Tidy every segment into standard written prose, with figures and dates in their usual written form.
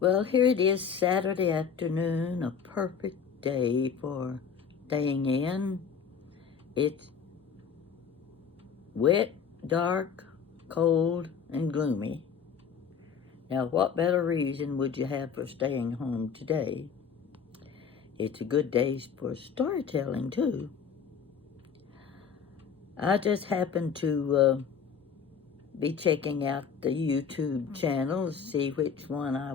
Well, here it is, Saturday afternoon, a perfect day for staying in. It's wet, dark, cold, and gloomy. Now, what better reason would you have for staying home today? It's a good day for storytelling, too. I just happened to be checking out the YouTube channels, see which one I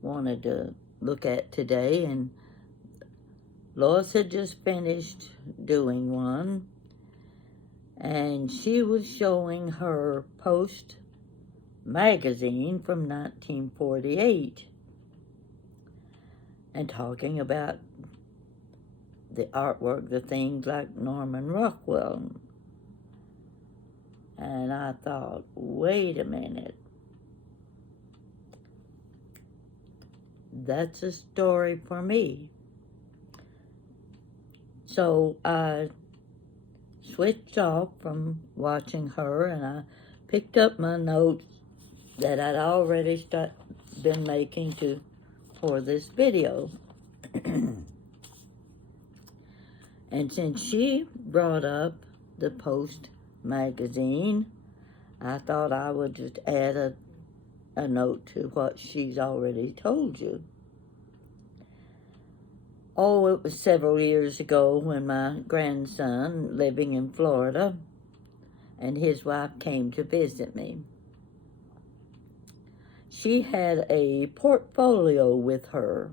wanted to look at today, and Lois had just finished doing one, and she was showing her Post magazine from 1948 and talking about the artwork, the things like Norman Rockwell. And I thought, wait a minute, that's a story for me. So I switched off from watching her, and I picked up my notes that I'd already been making for this video. And since she brought up the Post magazine, I thought I would just add a note to what she's already told you. Oh, it was several years ago when my grandson, living in Florida, and his wife came to visit me. She had a portfolio with her.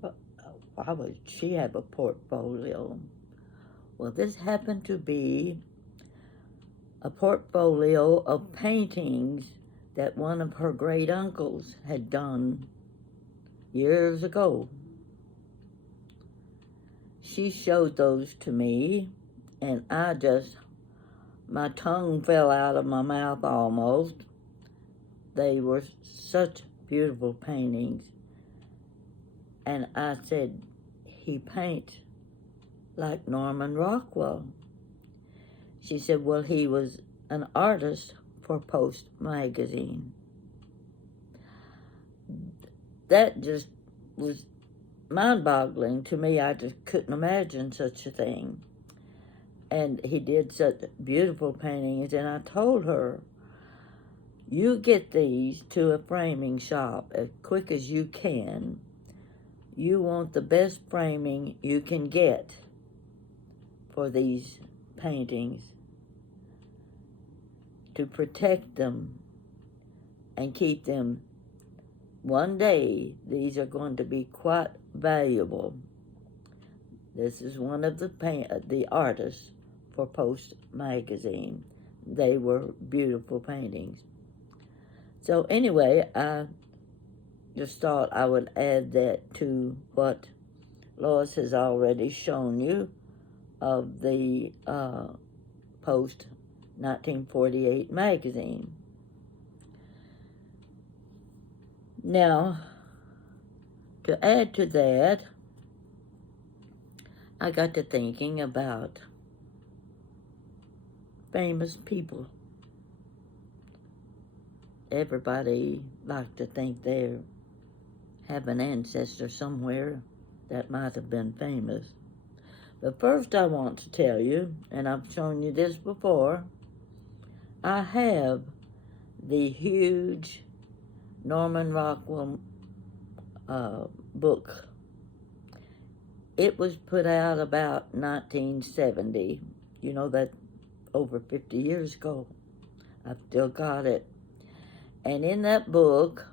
Why would she have a portfolio? Well, this happened to be a portfolio of paintings that one of her great uncles had done years ago. She showed those to me, and my tongue fell out of my mouth almost. They were such beautiful paintings. And I said, he paints like Norman Rockwell. She said, well, he was an artist for Post magazine. That just was mind-boggling to me. I just couldn't imagine such a thing. And he did such beautiful paintings, and I told her, you get these to a framing shop as quick as you can. You want the best framing you can get for these paintings to protect them and keep them. One day, these are going to be quite valuable. This is one of the artists for Post magazine. They were beautiful paintings. So anyway, I just thought I would add that to what Lois has already shown you of the Post 1948 magazine. Now, to add to that, I got to thinking about famous people. Everybody likes to think they have an ancestor somewhere that might have been famous. But first I want to tell you, and I've shown you this before, I have the huge Norman Rockwell book. It was put out about 1970. You know, that over 50 years ago. I've still got it. And in that book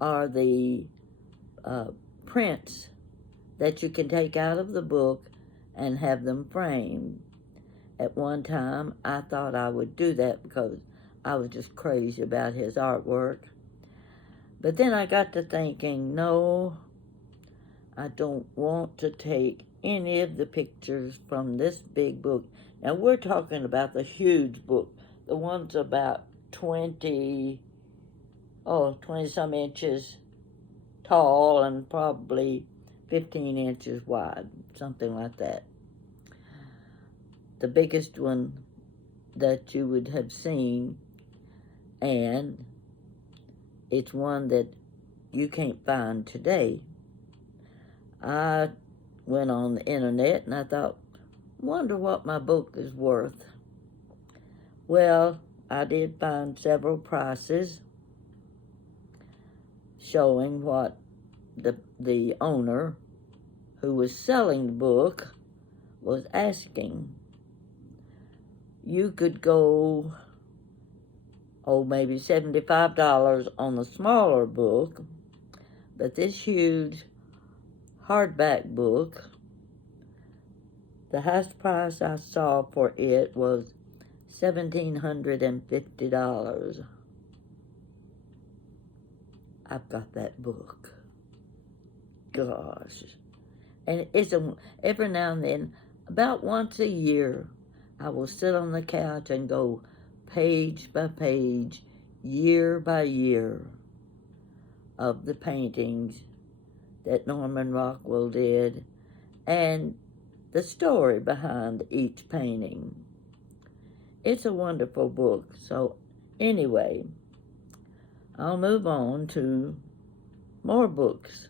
are the prints that you can take out of the book and have them framed. At one time, I thought I would do that because I was just crazy about his artwork. But then I got to thinking, no, I don't want to take any of the pictures from this big book. Now, we're talking about the huge book, the one's about 20-some inches tall and probably 15 inches wide, something like that. The biggest one that you would have seen, and it's one that you can't find today. I went on the internet and I thought, wonder what my book is worth. Well, I did find several prices showing what the owner who was selling the book was asking. You could go, maybe $75 on the smaller book, but this huge hardback book, the highest price I saw for it was $1,750. I've got that book. Gosh. And it's every now and then, about once a year, I will sit on the couch and go page by page, year by year, of the paintings that Norman Rockwell did and the story behind each painting. It's a wonderful book. So anyway, I'll move on to more books.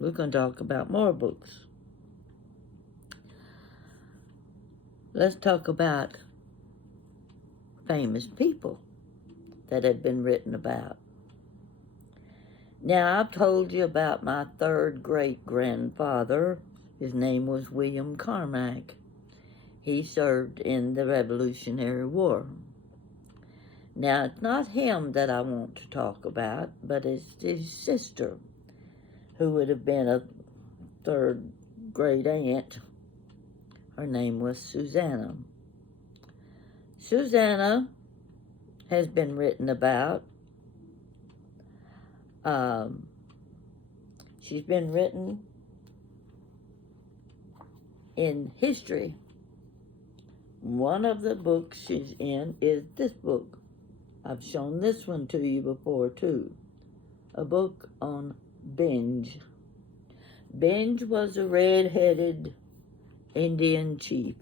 We're going to talk about more books. Let's talk about famous people that have been written about. Now, I've told you about my third great-grandfather. His name was William Carmack. He served in the Revolutionary War. Now, it's not him that I want to talk about, but it's his sister, who would have been a third great aunt. Her name was Susanna. Susanna has been written about. She's been written in history. One of the books she's in is this book. I've shown this one to you before, too. A book on Benge. Benge was a red-headed Indian chief.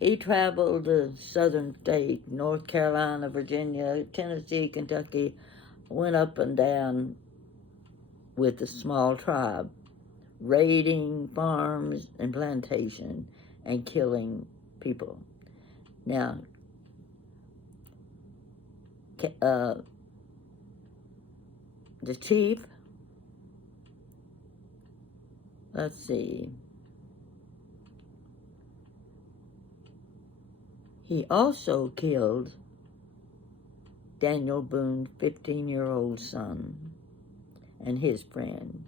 He traveled the southern state, North Carolina, Virginia, Tennessee, Kentucky, went up and down with a small tribe, raiding farms and plantations and killing people. Now, the chief, let's see, he also killed Daniel Boone's 15-year-old son and his friend.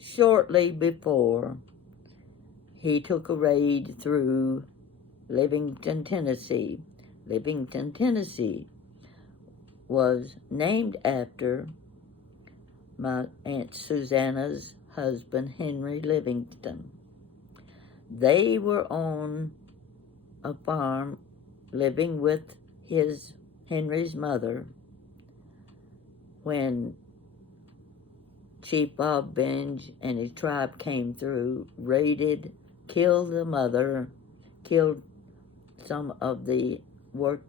Shortly before, he took a raid through Livingston, Tennessee. Livingston, Tennessee was named after my Aunt Susanna's husband, Henry Livingston. They were on a farm living with Henry's mother when Chief Bob Benge and his tribe came through, raided, killed the mother, killed some of the work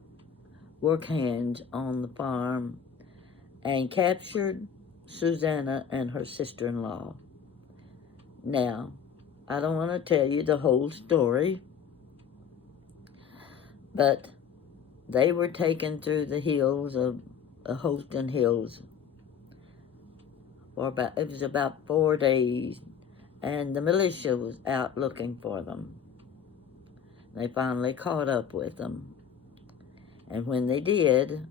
hands on the farm, and captured Susanna and her sister-in-law. Now, I don't want to tell you the whole story, but they were taken through the hills of the Holston Hills for about 4 days, and the militia was out looking for them. They finally caught up with them, and when they did,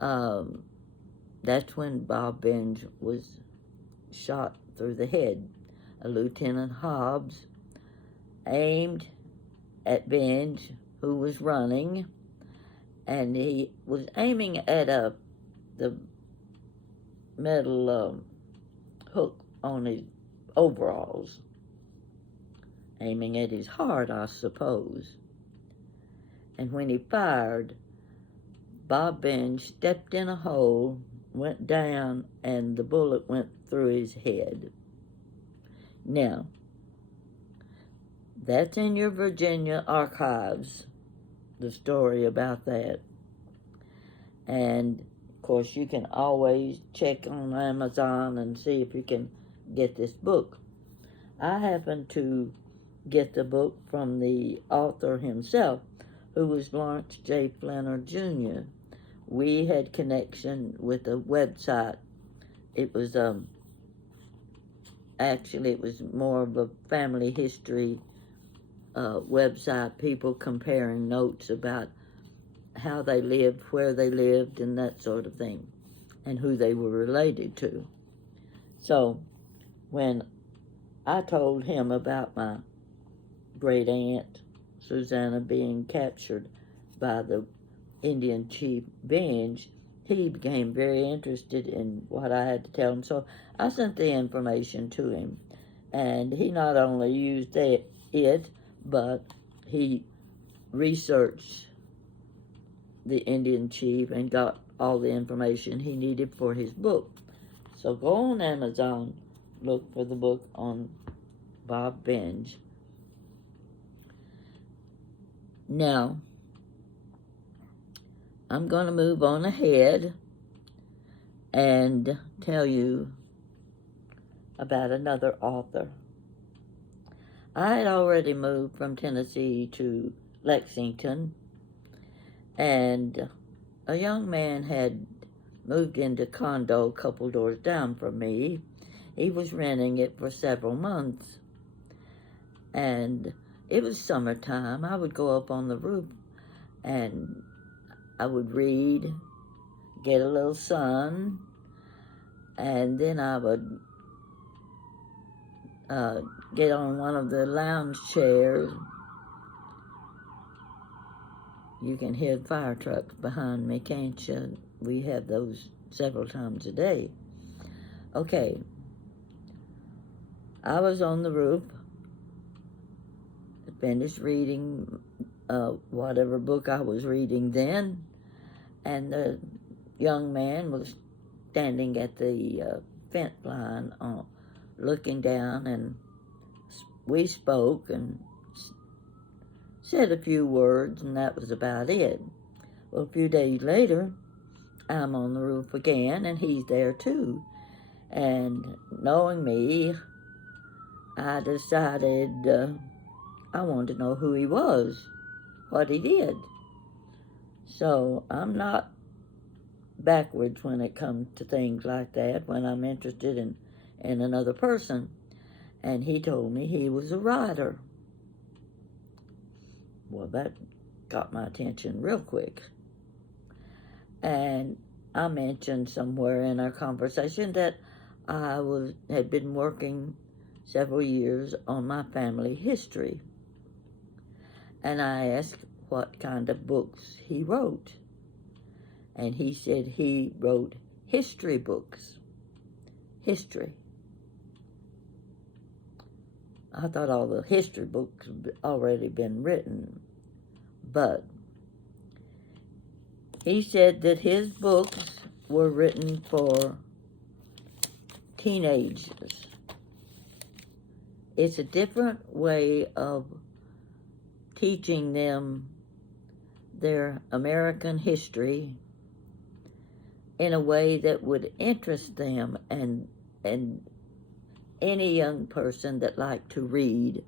that's when Bob Benge was shot through the head. A Lieutenant Hobbs aimed at Benge, who was running, and he was aiming at the metal hook on his overalls, aiming at his heart, I suppose. And when he fired, Bob Benge stepped in a hole, went down, and the bullet went through his head. Now, that's in your Virginia archives. the story about that. And of course, you can always check on Amazon and see if you can get this book. I happened to get the book from the author himself, who was Lawrence J. Flinner Jr. We had connection with a website. It was actually it was more of a family history website, people comparing notes about how they lived, where they lived, and that sort of thing, and who they were related to. So when I told him about my great aunt Susanna being captured by the Indian chief Benj, he became very interested in what I had to tell him. So I sent the information to him, and he not only used it, but he researched the Indian chief and got all the information he needed for his book. So go on Amazon, look for the book on Bob Benj. Now, I'm going to move on ahead and tell you about another author. I had already moved from Tennessee to Lexington, and a young man had moved into a condo a couple doors down from me. He was renting it for several months, and it was summertime. I would go up on the roof and I would read, get a little sun, and then I would get on one of the lounge chairs. You can hear fire trucks behind me, can't you? We have those several times a day. Okay. I was on the roof, finished reading whatever book I was reading then, and the young man was standing at the fence line looking down, and we spoke and said a few words, and that was about it. Well, a few days later, I'm on the roof again, and he's there too. And knowing me, I decided I wanted to know who he was, what he did. So I'm not backwards when it comes to things like that, when I'm interested in another person. And he told me he was a writer. Well, that got my attention real quick. And I mentioned somewhere in our conversation that I had been working several years on my family history. And I asked what kind of books he wrote. And he said he wrote history books. History. I thought all the history books had already been written, but he said that his books were written for teenagers. It's a different way of teaching them their American history in a way that would interest them, and any young person that liked to read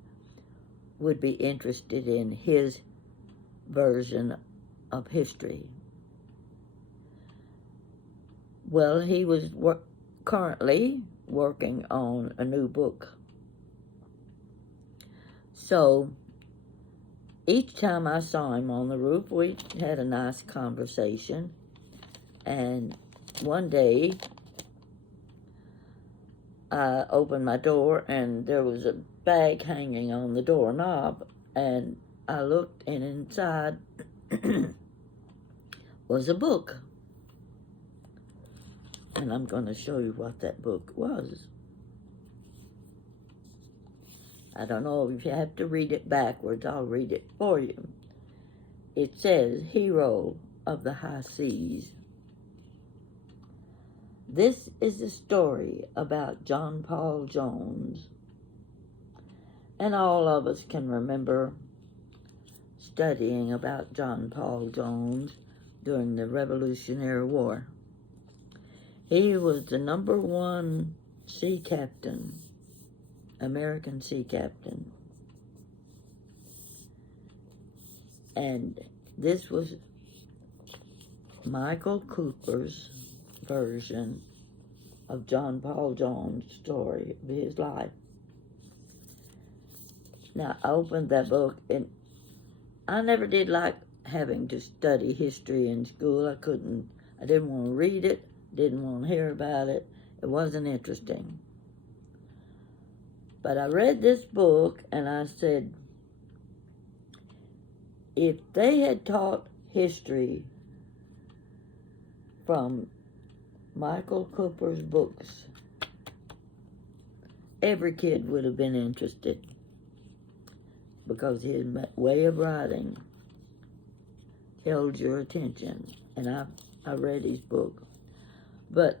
would be interested in his version of history. Well, he was currently working on a new book. So each time I saw him on the roof, we had a nice conversation. And one day, I opened my door, and there was a bag hanging on the doorknob, and I looked, and inside was a book. And I'm going to show you what that book was. I don't know if you have to read it backwards. I'll read it for you. It says, Hero of the High Seas. This is the story about John Paul Jones. And all of us can remember studying about John Paul Jones during the Revolutionary War. He was the #1 sea captain, American sea captain. And this was Michael Cooper's version of John Paul Jones' story of his life. Now, I opened that book, and I never did like having to study history in school. I didn't want to read it, didn't want to hear about it. It wasn't interesting. But I read this book, and I said, if they had taught history from Michael Cooper's books, every kid would have been interested, because his way of writing held your attention. And I read his book. But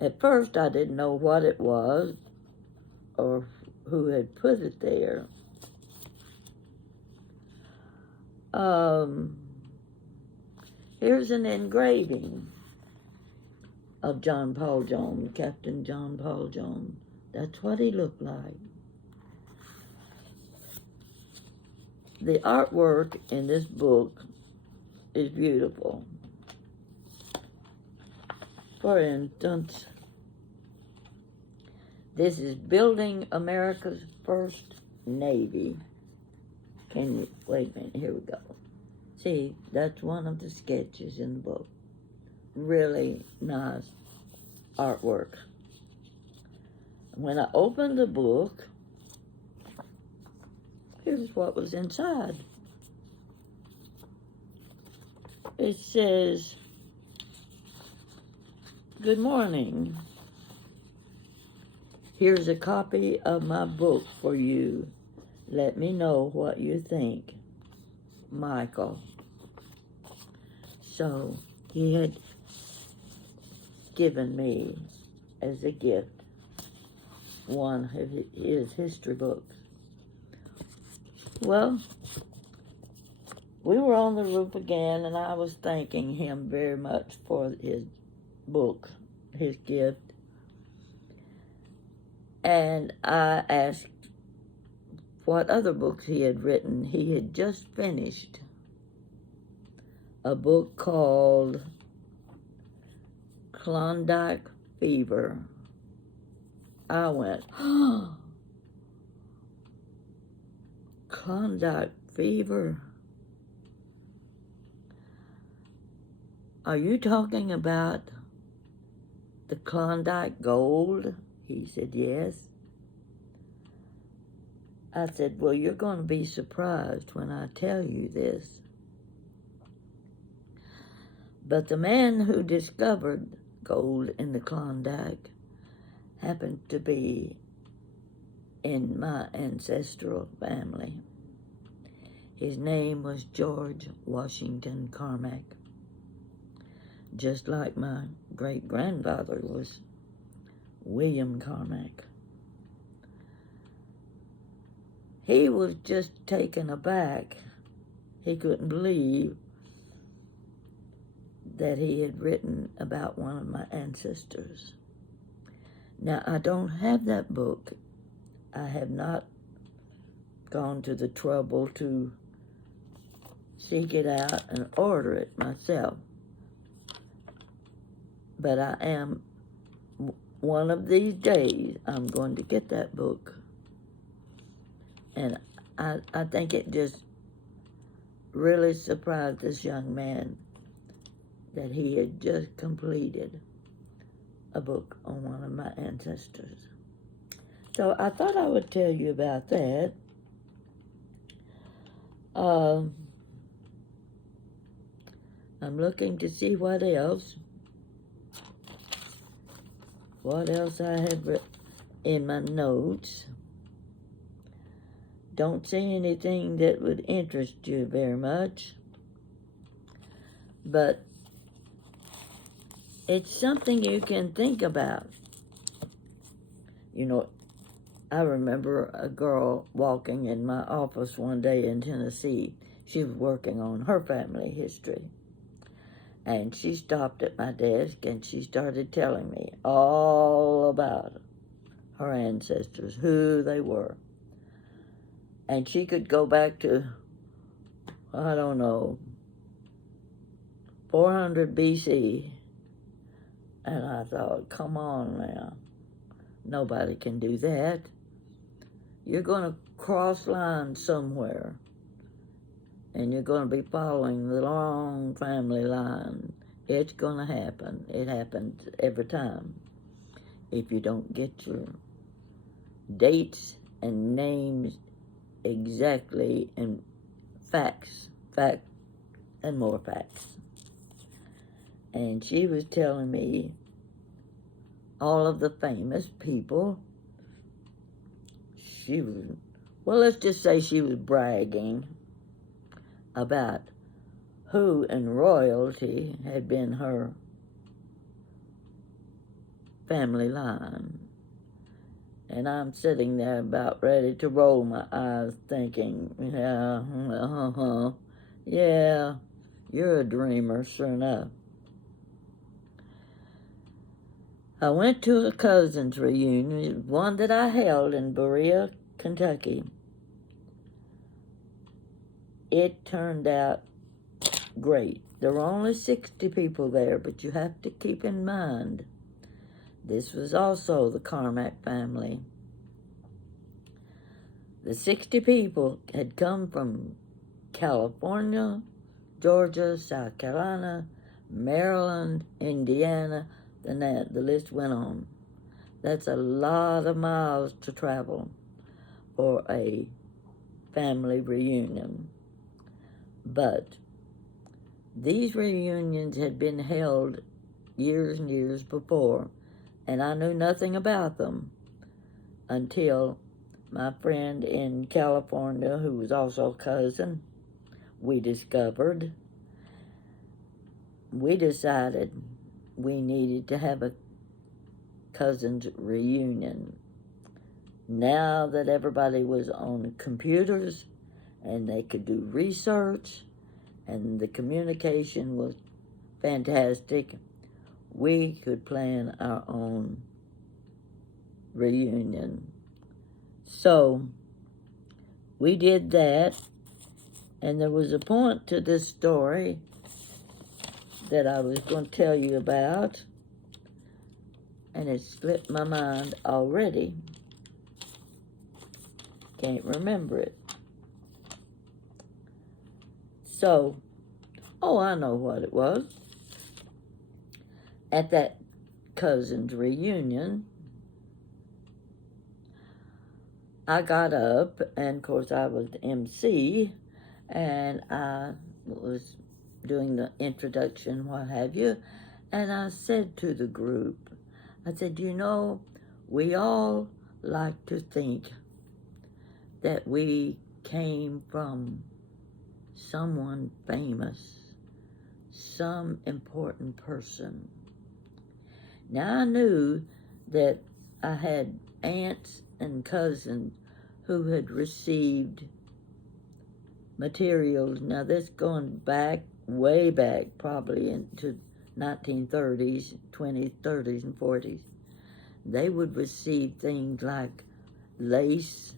at first I didn't know what it was or who had put it there. Here's an engraving of John Paul Jones, Captain John Paul Jones. That's what he looked like. The artwork in this book is beautiful. For instance, this is Building America's First Navy. Wait a minute, here we go. See, that's one of the sketches in the book. Really nice artwork. When I opened the book, here's what was inside. It says, "Good morning. Here's a copy of my book for you. Let me know what you think. Michael." So he had given me as a gift one of his history books. Well, we were on the roof again, and I was thanking him very much for his book, his gift. And I asked what other books he had written. He had just finished a book called Klondike Fever. I went, oh, Klondike Fever? Are you talking about the Klondike Gold? He said, yes. I said, well, you're going to be surprised when I tell you this. But the man who discovered gold in the Klondike happened to be in my ancestral family. His name was George Washington Carmack, just like my great-grandfather was William Carmack. He was just taken aback. He couldn't believe that he had written about one of my ancestors. Now, I don't have that book. I have not gone to the trouble to seek it out and order it myself. But I am, one of these days, I'm going to get that book. And I think it just really surprised this young man that he had just completed a book on one of my ancestors. So I thought I would tell you about that. I'm looking to see what else I have written in my notes. Don't see anything that would interest you very much, but it's something you can think about. You know, I remember a girl walking in my office one day in Tennessee. She was working on her family history. And she stopped at my desk and she started telling me all about her ancestors, who they were. And she could go back to, I don't know, 400 BC. And I thought, come on now. Nobody can do that. You're going to cross lines somewhere. And you're going to be following the long family line. It's going to happen. It happens every time. If you don't get your dates and names exactly, and facts and more facts. And she was telling me all of the famous people. She was, well, let's just say she was bragging about who in royalty had been her family line. And I'm sitting there about ready to roll my eyes thinking, yeah, you're a dreamer, sure enough. I went to a cousin's reunion, one that I held in Berea, Kentucky. It turned out great. There were only 60 people there, but you have to keep in mind, this was also the Carmack family. The 60 people had come from California, Georgia, South Carolina, Maryland, Indiana, the list went on. That's a lot of miles to travel for a family reunion. But these reunions had been held years and years before, and I knew nothing about them until my friend in California, who was also a cousin, we decided we needed to have a cousins reunion. Now that everybody was on computers and they could do research and the communication was fantastic, we could plan our own reunion. So we did that, and there was a point to this story that I was going to tell you about, and it slipped my mind already. Can't remember it. So, I know what it was. At that cousin's reunion, I got up, and of course I was the MC, and I was doing the introduction, what have you, and I said to the group, I said, we all like to think that we came from someone famous, some important person. Now I knew that I had aunts and cousins who had received materials. Now this going back, way back, probably into 1930s, 20s, 30s, and 40s. They would receive things like lace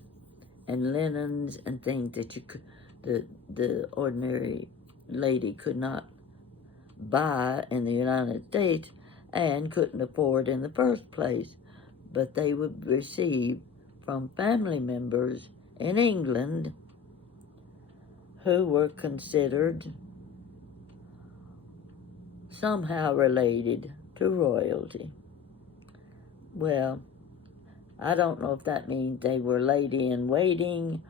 and linens and things that the ordinary lady could not buy in the United States and couldn't afford in the first place. But they would receive from family members in England who were considered somehow related to royalty. Well, I don't know if that means they were lady-in-waiting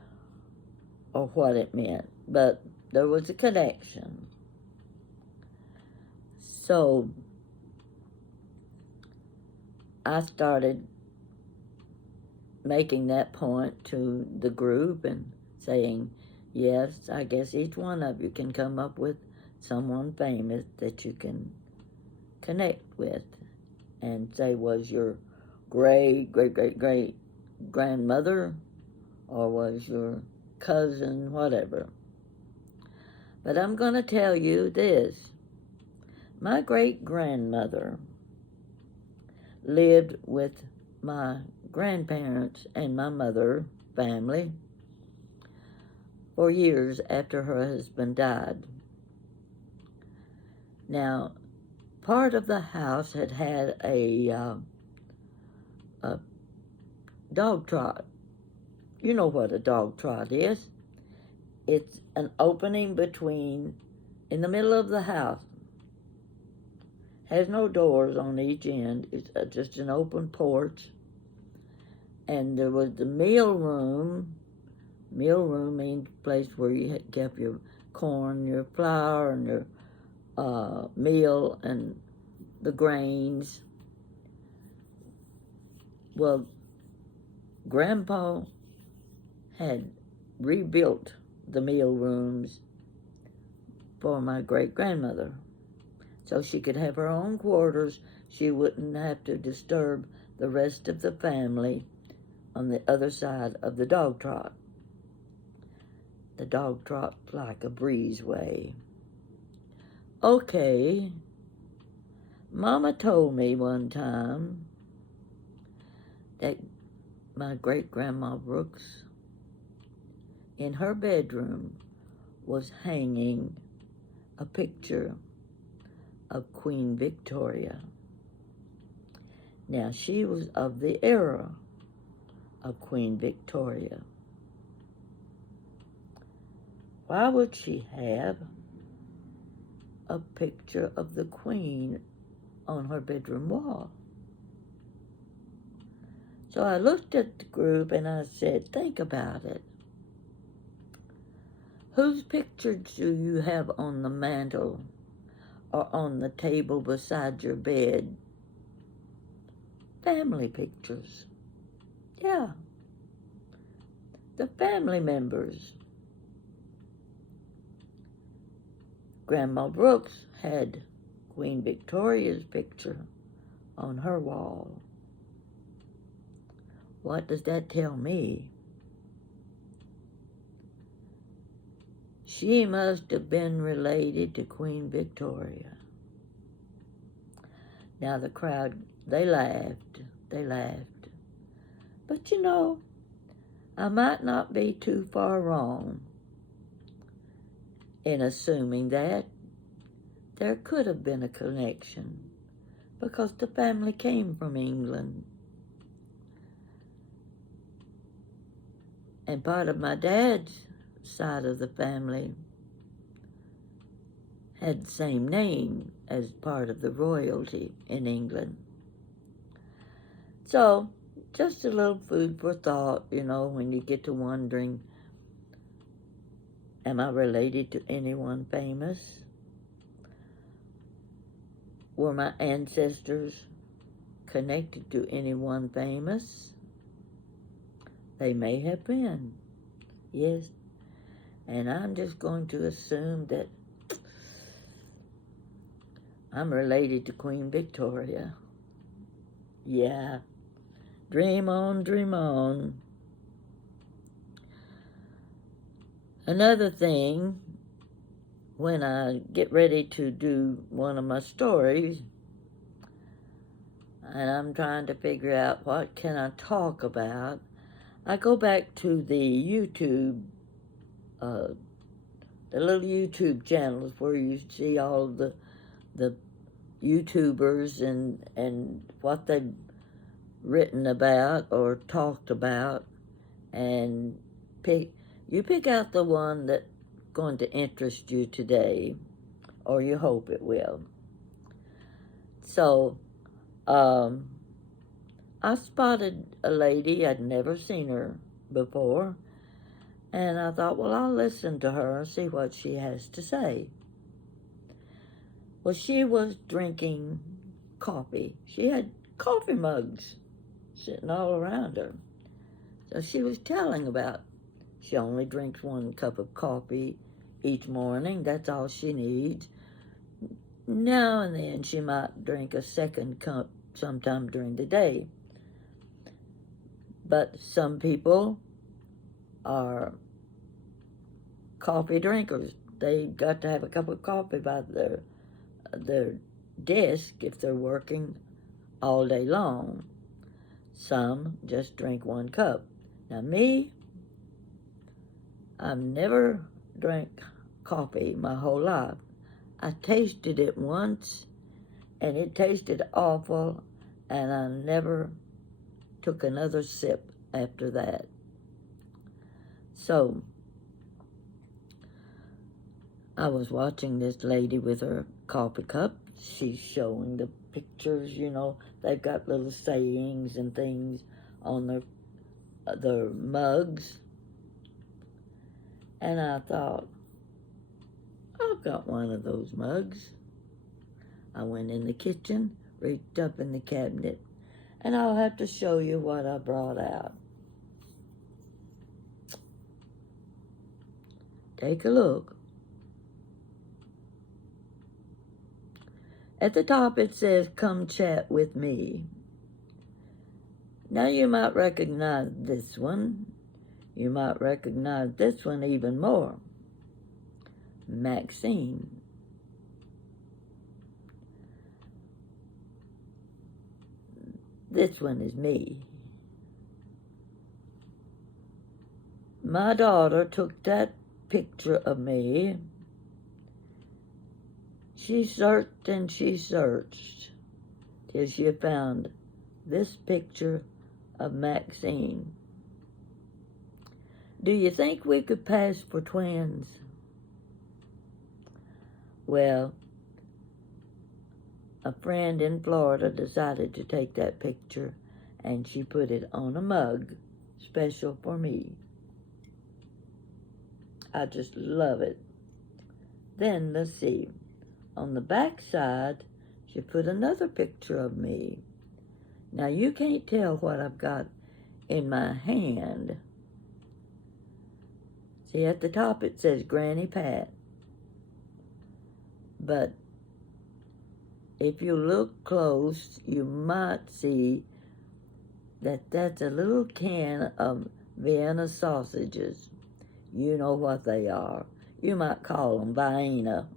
or what it meant, but there was a connection. So I started making that point to the group and saying, yes, I guess each one of you can come up with someone famous that you can connect with and say was your great grandmother or was your cousin, whatever. But I'm going to tell you this. My great-grandmother lived with my grandparents and my mother family for years after her husband died. Now, part of the house had a dog trot. You know what a dog trot is. It's an opening in the middle of the house. Has no doors on each end. It's just an open porch. And there was the meal room. Meal room means place where you kept your corn, your flour, and your meal, and the grains. Well, Grandpa had rebuilt the meal rooms for my great-grandmother so she could have her own quarters. She wouldn't have to disturb the rest of the family on the other side of the dog trot. The dog trot like a breezeway. Okay, Mama told me one time that my great-grandma Brooks, in her bedroom, was hanging a picture of Queen Victoria. Now, she was of the era of Queen Victoria. Why would she have a picture of the Queen on her bedroom wall? So I looked at the group and I said, think about it. Whose picture do you have on the mantle or on the table beside your bed? Family pictures. Yeah. The family members. Grandma Brooks had Queen Victoria's picture on her wall. What does that tell me? She must have been related to Queen Victoria. Now the crowd, they laughed. But you know, I might not be too far wrong in assuming that there could have been a connection because the family came from England. And part of my dad's side of the family had the same name as part of the royalty in England. So, just a little food for thought, you know, when you get to wondering, am I related to anyone famous? Were my ancestors connected to anyone famous? They may have been, yes. And I'm just going to assume that I'm related to Queen Victoria. Yeah. Dream on, dream on. Another thing, when I get ready to do one of my stories, and I'm trying to figure out what can I talk about, I go back to the YouTube, the little YouTube channels where you see all the YouTubers and what they've written about or talked about, and you pick out the one that's going to interest you today, or you hope it will. So, I spotted a lady. I'd never seen her before, and I thought, well, I'll listen to her and see what she has to say. Well, she was drinking coffee. She had coffee mugs sitting all around her. So she was telling about she only drinks 1 cup of coffee each morning. That's all she needs. Now and then she might drink a second cup sometime during the day. But some people are coffee drinkers. They got to have a cup of coffee by their desk if they're working all day long. Some just drink one cup. Now me, I've never drank coffee my whole life. I tasted it once, and it tasted awful, and I never took another sip after that. So, I was watching this lady with her coffee cup. She's showing the pictures, they've got little sayings and things on their mugs. And I thought, I've got one of those mugs. I went in the kitchen, reached up in the cabinet, and I'll have to show you what I brought out. Take a look. At the top it says, "Come chat with me." Now you might recognize this one. You might recognize this one even more. Maxine. This one is me. My daughter took that picture of me. She searched and she searched till she found this picture of Maxine. Do you think we could pass for twins? Well, a friend in Florida decided to take that picture, and she put it on a mug special for me. I just love it. Then, let's see. On the back side, she put another picture of me. Now, you can't tell what I've got in my hand. See, at the top it says Granny Pat. But if you look close, you might see that that's a little can of Vienna sausages. You know what they are. You might call them Vienna.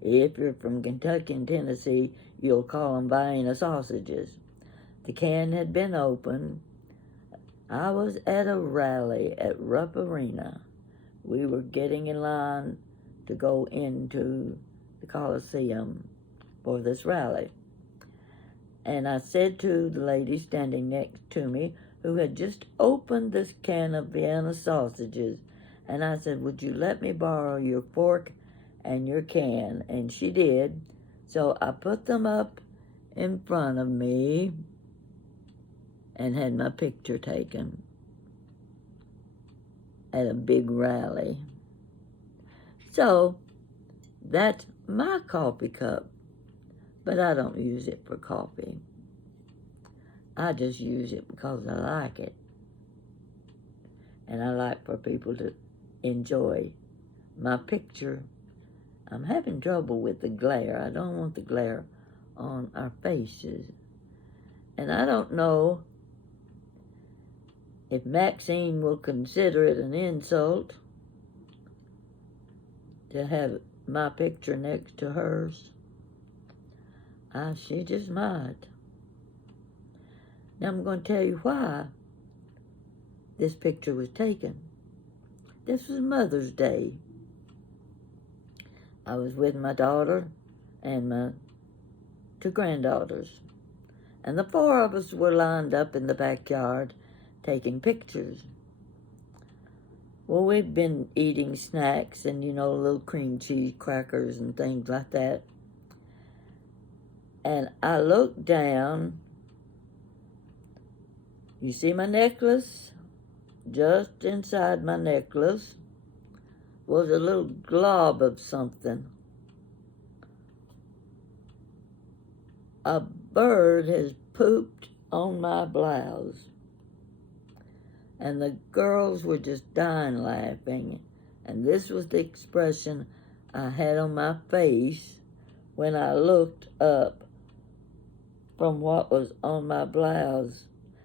If you're from Kentucky and Tennessee, you'll call them Vienna sausages. The can had been opened. I was at a rally at Rupp Arena. We were getting in line to go into the Coliseum for this rally. And I said to the lady standing next to me, who had just opened this can of Vienna sausages, and I said, "Would you let me borrow your fork and your can?" And she did. So I put them up in front of me and had my picture taken at a big rally. So that's my coffee cup, but I don't use it for coffee. I just use it because I like it. And I like for people to enjoy my picture. I'm having trouble with the glare. I don't want the glare on our faces. And I don't know if Maxine will consider it an insult to have my picture next to hers. She just might. Now I'm going to tell you why this picture was taken. This was Mother's Day. I was with my daughter and my two granddaughters. And the four of us were lined up in the backyard taking pictures. Well, we'd been eating snacks and, little cream cheese crackers and things like that. And I looked down. You see my necklace? Just inside my necklace was a little glob of something. A bird has pooped on my blouse. And the girls were just dying laughing. And this was the expression I had on my face when I looked up from what was on my blouse.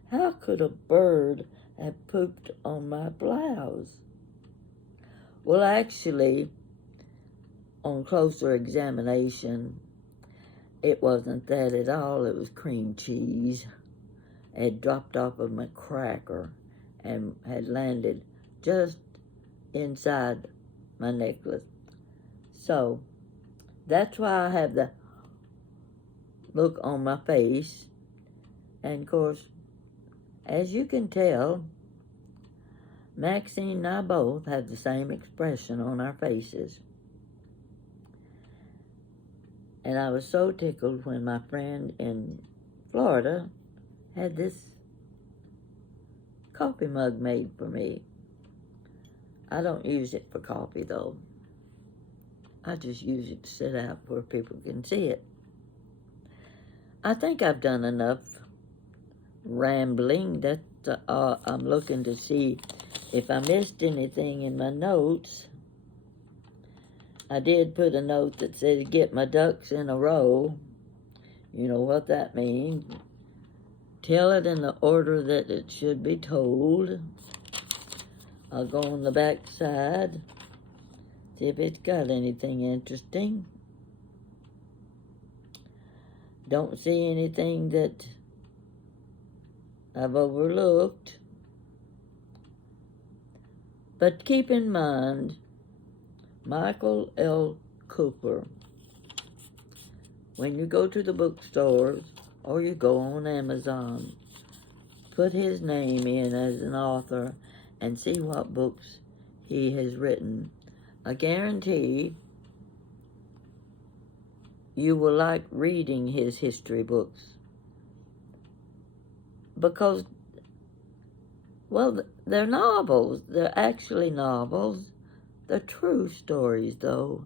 How could a bird had pooped on my blouse. Well, actually, on closer examination, it wasn't that at all. It was cream cheese. It had dropped off of my cracker and had landed just inside my necklace. So that's why I have the look on my face. And of course, as you can tell, Maxine and I both have the same expression on our faces. And I was so tickled when my friend in Florida had this coffee mug made for me. I don't use it for coffee, though. I just use it to sit out where people can see it. I think I've done enough rambling. That I'm looking to see if I missed anything in my notes. I did put a note that said, get my ducks in a row. You know what that means. Tell it in the order that it should be told. I'll go on the back side, see if it's got anything interesting. Don't see anything that I've overlooked. But keep in mind, Michael L. Cooper, when you go to the bookstores or you go on Amazon, put his name in as an author and see what books he has written. I guarantee you will like reading his history books because, well, they're novels. They're actually novels. They're true stories, though.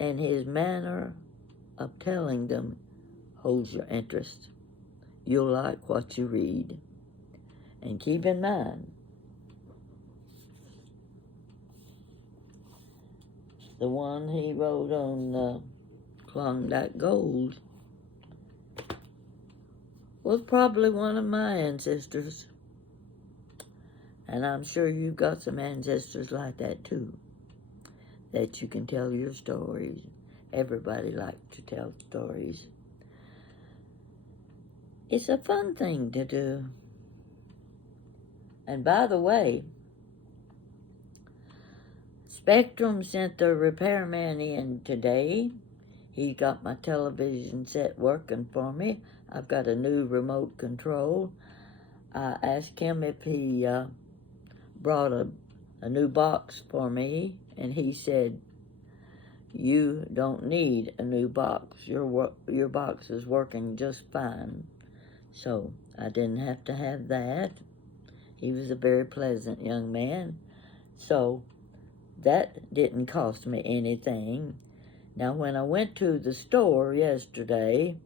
And his manner of telling them holds your interest. You'll like what you read. And keep in mind, the one he wrote on Klondike Gold was probably one of my ancestors. And I'm sure you've got some ancestors like that too, that you can tell your stories. Everybody likes to tell stories. It's a fun thing to do. And by the way, Spectrum sent the repairman in today. He got my television set working for me. I've got a new remote control. I asked him if he brought a new box for me, and he said, you don't need a new box. Your box is working just fine. So I didn't have to have that. He was a very pleasant young man. So that didn't cost me anything. Now, when I went to the store yesterday,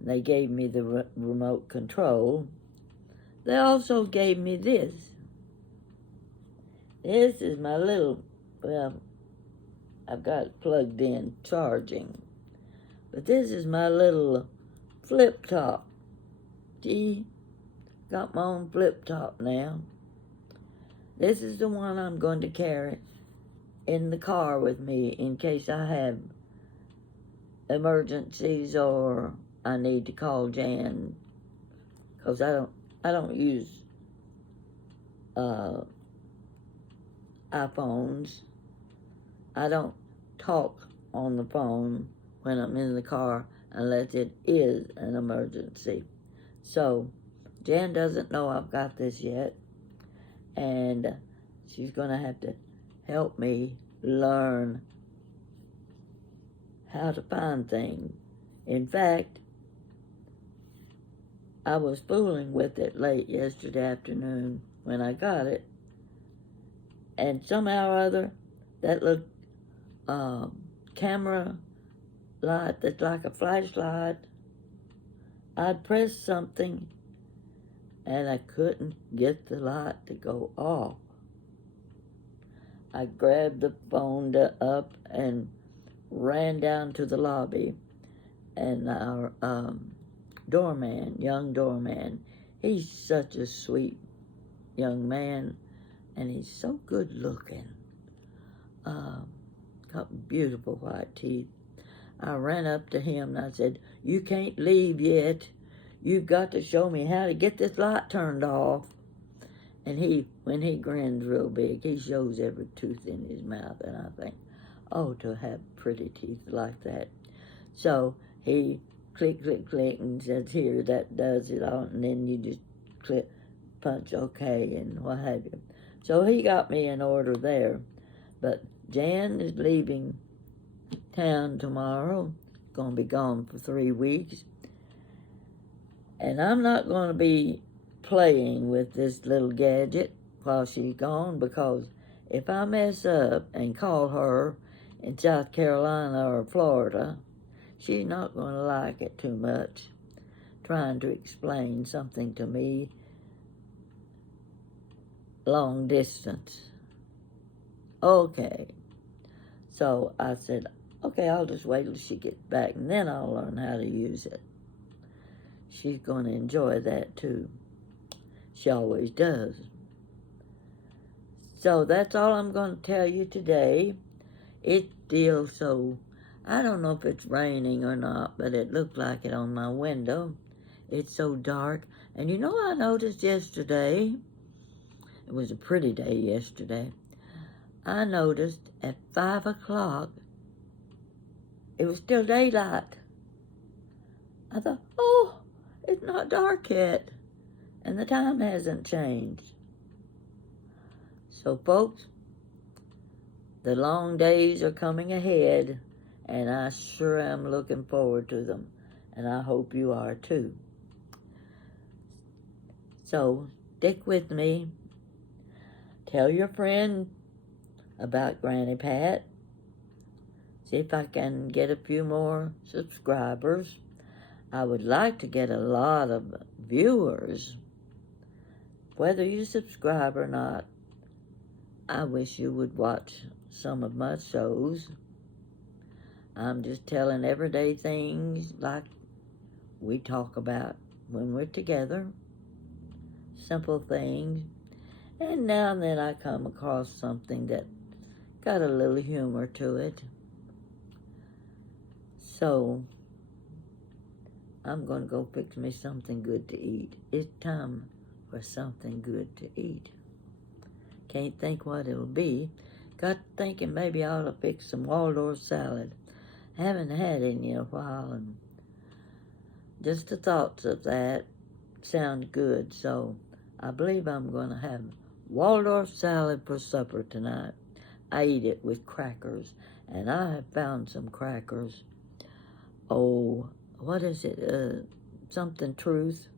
they gave me the remote control. They also gave me this. This is my little, well, I've got it plugged in, charging. But this is my little flip top. See? Got my own flip top now. This is the one I'm going to carry in the car with me in case I have emergencies or I need to call Jan, because I don't use iPhones. I don't talk on the phone when I'm in the car unless it is an emergency. So Jan doesn't know I've got this yet, and she's going to have to help me learn how to find things. In fact, I was fooling with it late yesterday afternoon when I got it, and somehow or other, that little camera light that's like a flashlight, I'd press something and I couldn't get the light to go off. I grabbed the phone up and ran down to the lobby, and our young doorman, he's such a sweet young man, and he's so good looking. Got beautiful white teeth. I ran up to him and I said, "You can't leave yet. You've got to show me how to get this light turned off." And when he grins real big, he shows every tooth in his mouth, and I think, oh, to have pretty teeth like that. So he click, click, click, and says, "Here, that does it all," and then you just click, punch OK, and what have you. So he got me in order there. But Jan is leaving town tomorrow, going to be gone for 3 weeks, and I'm not going to be playing with this little gadget while she's gone, because if I mess up and call her in South Carolina or Florida, she's not going to like it too much, trying to explain something to me long distance. Okay. So I said, okay, I'll just wait till she gets back, and then I'll learn how to use it. She's going to enjoy that too. She always does. So that's all I'm going to tell you today. It's still so, I don't know if it's raining or not, but it looked like it on my window. It's so dark. And you know, I noticed yesterday, it was a pretty day yesterday, I noticed at 5 o'clock, it was still daylight. I thought, oh, it's not dark yet, and the time hasn't changed. So folks, the long days are coming ahead, and I sure am looking forward to them, and I hope you are too. So stick with me. Tell your friend about Granny Pat. See if I can get a few more subscribers. I would like to get a lot of viewers. Whether you subscribe or not, I wish you would watch some of my shows. I'm just telling everyday things like we talk about when we're together. Simple things. And now and then I come across something that got a little humor to it. So I'm going to go fix me something good to eat. It's time for something good to eat. Can't think what it'll be. Got thinking maybe I ought to fix some Waldorf salad. Haven't had any in a while, and just the thoughts of that sound good. So I believe I'm going to have Waldorf salad for supper tonight. I eat it with crackers, and I have found some crackers. Oh, what is it? Something Truth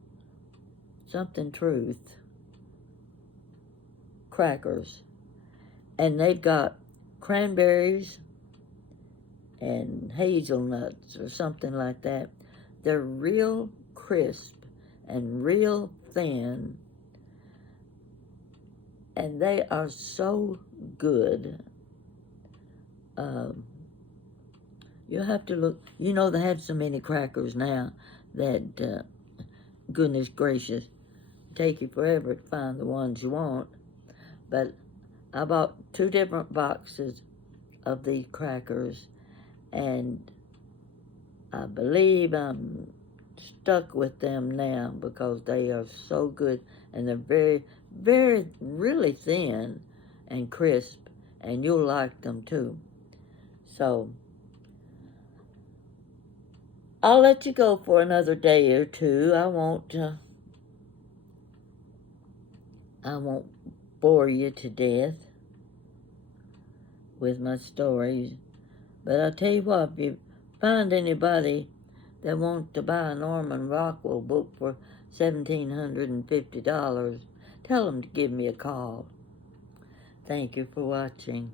crackers. And they've got cranberries and hazelnuts or something like that. They're real crisp and real thin, and they are so good. You'll have to look. You know, they have so many crackers now that, goodness gracious, take you forever to find the ones you want. But I bought 2 different boxes of these crackers, and I believe I'm stuck with them now because they are so good, and they're very, very, really thin and crisp, and you'll like them too. So I'll let you go for another day or two. I won't bore you to death with my stories. But I'll tell you what, if you find anybody that wants to buy a Norman Rockwell book for $1,750, tell them to give me a call. Thank you for watching.